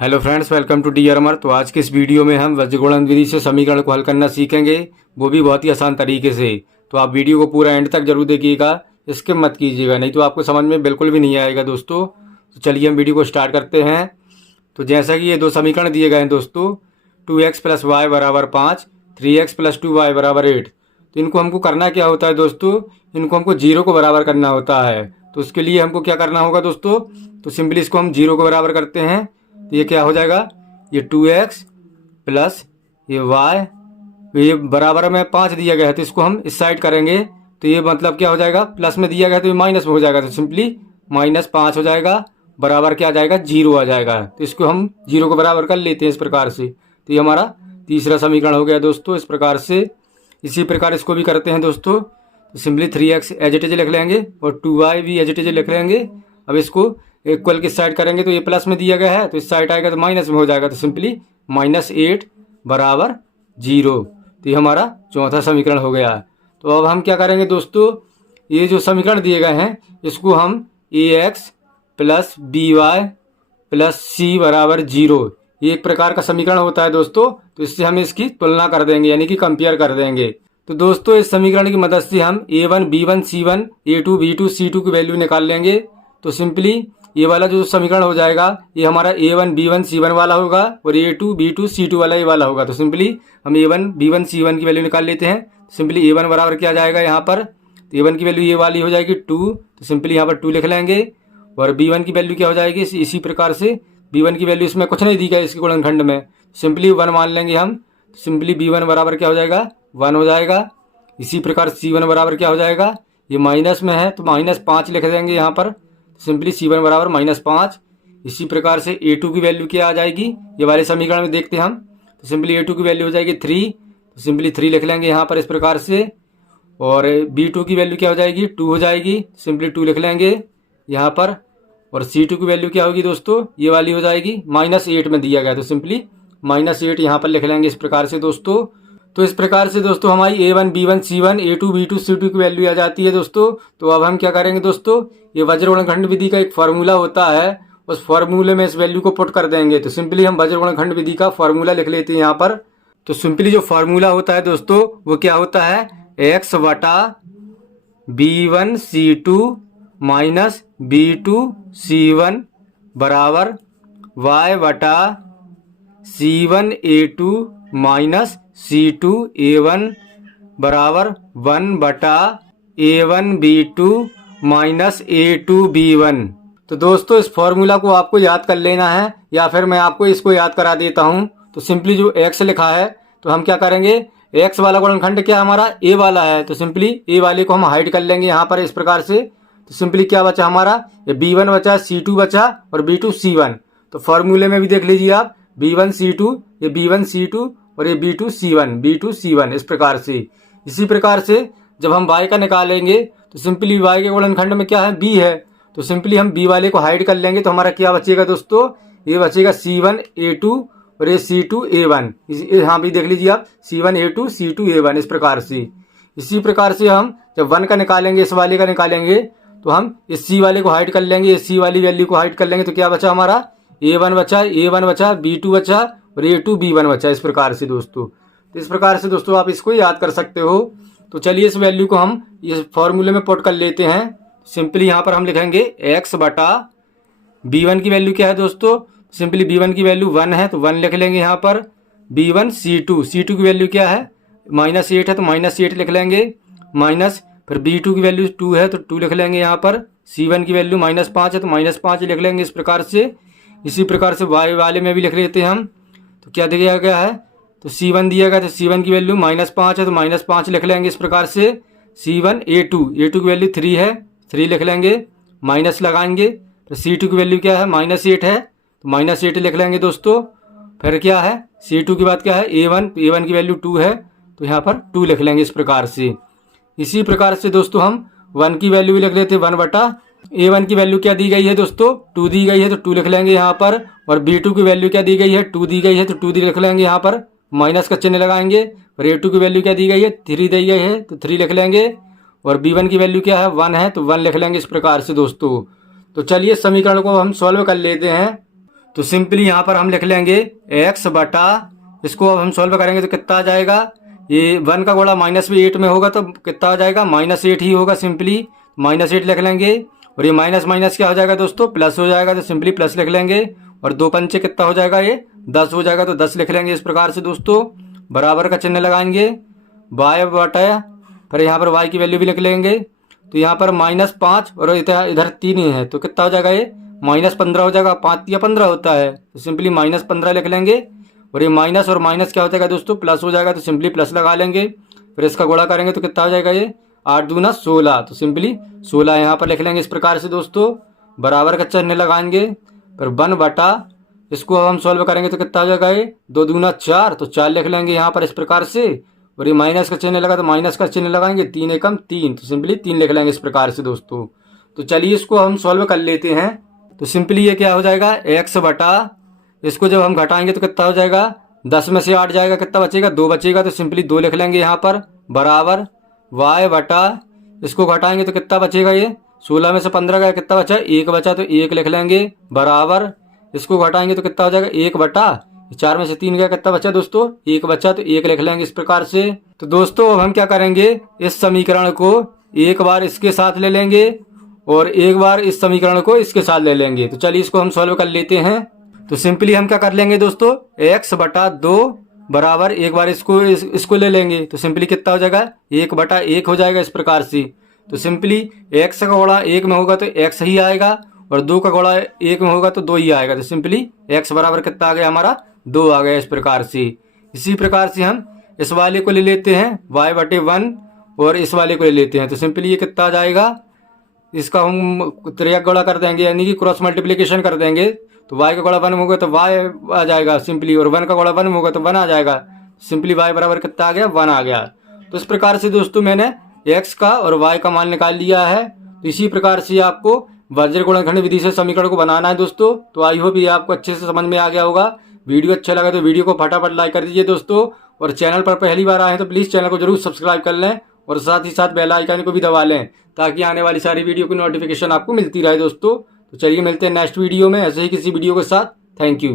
Hello friends, welcome to the Amar. तो आज के इस वीडियो में हम वज्रगुणन विधि से समीकरण को हल करना सीखेंगे, वो भी बहुत ही आसान तरीके से। तो आप वीडियो को पूरा एंड तक जरूर देखिएगा, स्किप मत कीजिएगा, नहीं तो आपको समझ में बिल्कुल भी नहीं आएगा दोस्तों। तो चलिए हम वीडियो को स्टार्ट करते हैं। तो जैसा कि ये दो समीकरण दिए गए हैं दोस्तों, 2x + y = 5, 3x + 2y = 8। तो इनको हमको करना क्या होता है दोस्तों, इनको हमको 0 को बराबर करना होता है। तो उसके लिए हमको क्या करना होगा दोस्तों, तो सिंपली इसको हम 0 को बराबर करते हैं। तो ये क्या हो जाएगा, ये 2x + ये y, ये बराबर में 5 दिया गया है, तो इसको हम इस साइड करेंगे तो ये मतलब क्या हो जाएगा, प्लस में दिया गया तो ये माइनस में हो जाएगा। तो सिंपली -5 हो जाएगा, बराबर क्या आ जाएगा, 0 आ जाएगा। तो इसको हम 0 को बराबर कर लेते हैं इस प्रकार से। तो ये हमारा तीसरा समीकरण हो गया दोस्तों इस प्रकार से। इसी प्रकार इसको भी करते हैं दोस्तों। तो simply 3x as it is लिख लेंगे और 2y भी एज इट इज लिख लेंगे। अब इसको इक्वल की साइड करेंगे तो ये प्लस में दिया गया है, तो इस साइड आएगा तो माइनस में हो जाएगा। तो सिंपली -8 = 0। तो ये हमारा चौथा समीकरण हो गया। तो अब हम क्या करेंगे दोस्तों, ये जो समीकरण दिए गए हैं इसको हम ax + by + c = 0, ये एक प्रकार का समीकरण होता है दोस्तों। तो इससे हम इसकी तुलना कर देंगे, यानी कि कंपेयर कर देंगे। तो दोस्तों इस समीकरण की मदद से हम a1 b1 c1 a2 b2 c2 की वैल्यू निकाल लेंगे। तो सिंपली ये वाला जो समीकरण हो जाएगा ये हमारा a1 b1 c1 वाला होगा और a2 b2 c2 वाला ये वाला होगा। तो सिंपली हम a1 b1 c1 की वैल्यू निकाल लेते हैं। सिंपली a1 बराबर क्या जाएगा यहाँ पर, तो a1 की वैल्यू ये वाली हो जाएगी 2, तो सिंपली यहाँ पर 2 लिख लेंगे। और b1 की वैल्यू क्या हो जाएगी, इसी प्रकार से b1 की वैल्यू इसमें कुछ नहीं दी गई इसके गुणनखंड में, सिंपली 1 मान लेंगे हम। सिंपली b1 बराबर क्या हो जाएगा, 1 हो जाएगा। इसी प्रकार c1 बराबर क्या हो जाएगा, ये माइनस में है तो -5 लिख देंगे यहाँ पर। सिंपली c1 बराबर -5। इसी प्रकार से a2 की वैल्यू क्या आ जाएगी, ये वाले समीकरण में देखते हैं हम। तो सिंपली a2 की वैल्यू हो जाएगी 3, तो सिंपली 3 लिख लेंगे यहाँ पर इस प्रकार से। और b2 की वैल्यू क्या हो जाएगी, 2 हो जाएगी, सिंपली 2 लिख लेंगे यहाँ पर। और c2 की वैल्यू क्या होगी दोस्तों, ये वाली हो जाएगी, -8 में दिया गया, तो सिंपली -8 यहाँ पर लिख लेंगे इस प्रकार से दोस्तों। तो इस प्रकार से दोस्तों हमारी a1 b1 c1 a2 b2 c2 की वैल्यू आ जाती है दोस्तों। तो अब हम क्या करेंगे दोस्तों, ये वज्रगुणनखंड विधि का एक फार्मूला होता है, उस फार्मूले में इस वैल्यू को पुट कर देंगे। तो सिंपली हम वज्रगुणनखंड विधि का फार्मूला लिख लेते हैं यहाँ पर। तो सिंपली जो फार्मूला होता है दोस्तों वो क्या होता है, x / b1 c2 - b2 c1 = y / c1 a2 - c2 a1 = 1 / a1 b2 - a2 b1। तो दोस्तों इस फॉर्मूला को आपको याद कर लेना है, या फिर मैं आपको इसको याद करा देता हूं। तो सिंपली जो x लिखा है तो हम क्या करेंगे, x वाला गुणनखंड क्या हमारा a वाला है, तो सिंपली a वाले को हम हाइड कर लेंगे यहाँ पर इस प्रकार से। तो सिंपली क्या बचा हमारा, ये b1 बचा, c2 बचा और b2 c1। तो फॉर्मूले में भी देख लीजिए आप, b1 c2, ये b1 c2 और ये b2 c1 इस प्रकार से। इसी प्रकार से जब हम y का निकालेंगे तो सिंपली y के गुणनखंड में क्या है, b है, तो सिंपली हम b वाले को हाइड कर लेंगे। तो हमारा क्या बचेगा दोस्तों, ये बचेगा c1 a2 और ये c2 a1। यहाँ भी देख लीजिए आप, c1 a2 c2 a1 इस प्रकार से। इसी प्रकार से हम जब 1 का निकालेंगे, इस वाले का निकालेंगे, तो हम इस c वाले को हाइड कर लेंगे, इस c वाली वैल्यू को हाइड कर लेंगे। तो क्या बचा हमारा, a1 बचा, b2 बचा और a2 b1 बचा इस प्रकार से दोस्तों। तो इस प्रकार से दोस्तों आप इसको याद कर सकते हो। तो चलिए इस वैल्यू को हम इस फॉर्मूले में पुट कर लेते हैं। सिंपली यहाँ पर हम लिखेंगे x / b1 की वैल्यू क्या है दोस्तों, सिंपली b1 की वैल्यू 1 है तो 1 लिख लेंगे यहाँ पर। b1 c2 की वैल्यू क्या है, -8 है तो -8 लिख लेंगे, माइनस फिर b2 की वैल्यू 2 है तो 2 लिख लेंगे यहाँ पर। c1 की वैल्यू -5 है तो -5 लिख लेंगे इस प्रकार से। इसी प्रकार से y वाले में भी लिख लेते हैं हम। तो क्या दिया गया है, तो c1 दिया गया, तो c1 की वैल्यू -5 है तो -5 लिख लेंगे इस प्रकार से। c1 a2 की वैल्यू 3 है, 3 लिख लेंगे, माइनस लगाएंगे। तो c2 की वैल्यू क्या है, -8 है तो -8 लिख लेंगे दोस्तों। फिर क्या है, c2 के बाद क्या है, a1 की वैल्यू 2 है तो यहाँ पर 2 लिख लेंगे इस प्रकार से। इसी प्रकार से दोस्तों हम 1 की वैल्यू भी लिख लेते हैं, 1 / a1 की वैल्यू क्या दी गई है दोस्तों, 2 दी गई है तो 2 लिख लेंगे यहाँ पर। और b2 की वैल्यू क्या दी गई है, 2 दी गई है तो 2 लिख लेंगे यहाँ पर, माइनस का चिन्ह लगाएंगे। और a2 की वैल्यू क्या दी गई है, 3 दी गई है तो 3 लिख लेंगे। और b1 की वैल्यू क्या है, 1 है तो 1 लिख लेंगे इस प्रकार से दोस्तों। तो चलिए समीकरण को हम सॉल्व कर लेते हैं। तो सिंपली यहाँ पर हम लिख लेंगे x बटा, इसको अब हम सॉल्व करेंगे तो कितना आ जाएगा, ये 1 का गुणा माइनस में 8 में होगा तो कितना आ जाएगा, -8 ही होगा। सिंपली -8 लिख लेंगे और ये माइनस माइनस क्या हो जाएगा दोस्तों, प्लस हो जाएगा, तो सिंपली प्लस लिख लेंगे और 2 पंचे कितना हो जाएगा, ये 10 हो जाएगा, तो 10 लिख लेंगे। इस प्रकार से दोस्तों बराबर का चिन्ह लगाएंगे, y बटा, फिर यहाँ पर y की वैल्यू भी लिख लेंगे। तो यहाँ पर -5 और इधर 3 ही है तो कितना हो जाएगा, ये -15 हो जाएगा। 5 या 15 होता है तो सिंपली -15 लिख लेंगे और ये माइनस और माइनस क्या हो जाएगा दोस्तों, प्लस हो जाएगा, तो सिंपली प्लस लगा लेंगे। फिर इसका गुणा करेंगे तो कितना हो जाएगा, ये 8 दूना 16, तो सिंपली 16 यहाँ पर लिख लेंगे। इस प्रकार से दोस्तों बराबर का चिन्ह लगाएंगे, फिर 1 बटा, इसको हम सॉल्व करेंगे तो कितना हो जाएगा, ये 2 दूना 4, तो 4 लिख लेंगे यहाँ पर इस प्रकार से। और ये माइनस का चिन्ह लगा तो माइनस का चिन्ह लगाएंगे, 3 एकम 3, तो सिंपली 3 लिख लेंगे इस प्रकार से दोस्तों। तो चलिए इसको हम सॉल्व कर लेते हैं। तो सिंपली ये क्या हो जाएगा, x बटा, इसको जब हम घटाएंगे तो कितना हो जाएगा, 10 में से 8 जाएगा, कितना बचेगा, 2 बचेगा, तो सिंपली 2 लिख लेंगे यहाँ पर, बराबर y बटा, इसको घटाएंगे तो कितना बचेगा, ये 16 में से 15 गया, कितना बचा, 1 बचा, तो 1 लिख लेंगे, बराबर, इसको घटाएंगे तो कितना हो जाएगा, 1 बटा, 4 में से 3 गया, कितना बचा दोस्तों, 1 बचा, तो 1 लिख लेंगे इस प्रकार से। तो दोस्तों अब हम क्या करेंगे, इस समीकरण को एक बार इसके साथ ले लेंगे और एक बार इस समीकरण को इसके साथ ले लेंगे। तो चलिए इसको हम सॉल्व कर लेते हैं। तो सिंपली हम क्या कर लेंगे दोस्तों, x बटा 2 बराबर, एक बार इसको ले लेंगे तो सिंपली कितना हो जाएगा, 1 बटा 1 हो जाएगा इस प्रकार से। तो सिंपली x का गुणा 1 में होगा तो x ही आएगा और 2 का गुणा 1 में होगा तो 2 ही आएगा। तो सिंपली x बराबर कितना आ गया हमारा, 2 आ गया इस प्रकार से। इसी प्रकार से हम इस वाले को ले लेते हैं y बटे 1 और इस वाले को ले लेते हैं। तो सिंपली ये कितना आ जाएगा, इसका हम त्रियक गुणा कर देंगे यानी कि क्रॉस मल्टीप्लिकेशन कर देंगे। तो y का गुणा 1 में होगा तो y आ जाएगा सिंपली, और 1 का गुणा 1 में होगा तो 1 आ जाएगा। सिंपली y बराबर कितना आ गया, 1 आ गया। तो इस प्रकार से दोस्तों मैंने x का और y का मान निकाल लिया है। तो इसी प्रकार से आपको वर्ज्य गुणनखंड विधि से समीकरण को बनाना है दोस्तों। तो आई होप ये आपको अच्छे से समझ में आ गया होगा। वीडियो अच्छा लगा तो वीडियो को फटाफट लाइक कर दीजिए दोस्तों, और चैनल पर पहली बार आए हैं तो प्लीज़ चैनल को जरूर सब्सक्राइब कर लें और साथ ही साथ बेल आइकन को भी दबा लें ताकि आने वाली सारी वीडियो की नोटिफिकेशन आपको मिलती रहे दोस्तों। तो चलिए मिलते हैं नेक्स्ट वीडियो में ऐसे ही किसी वीडियो के साथ। Thank you.